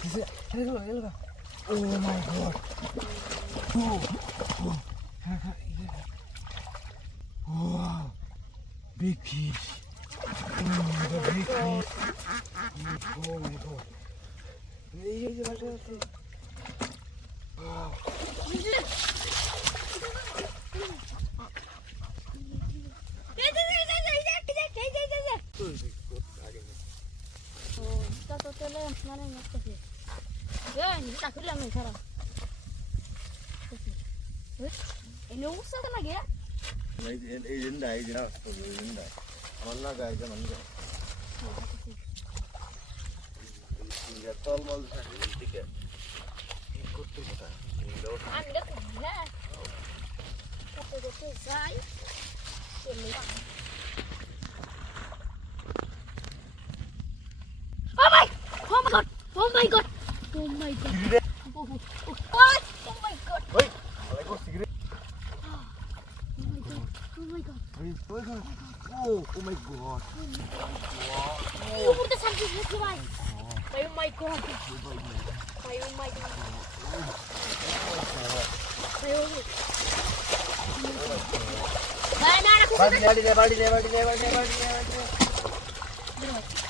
기수야 일로 와 일로 와오 마이 갓 오, 오. 우와 빅피시 오 빅피시 오 마이 갓 이게 이게 맞았어 와 기수 my god, big fish. Oh my god. এই যে, এই যে বাসা আছে। Wow. এই যে, এই জিন্দা, এই জিন্দা, এই জিন্দা। আমার না গায়ে যেমন গায়ে। এই যে তলমল থাকে, এই দিকে। এই করতে কোথায়? এই লোক। Oh Oh my god. Oh my god. Cigarette. Oh, oh, oh. What? Oh my god. Wait. I like a cigarette. Oh my god. Oh my god. Oh my god. Oh, my god! oh my god. Oh my god. Oh my god. Oh my god. Oh my god. Oh my god. Oh my god.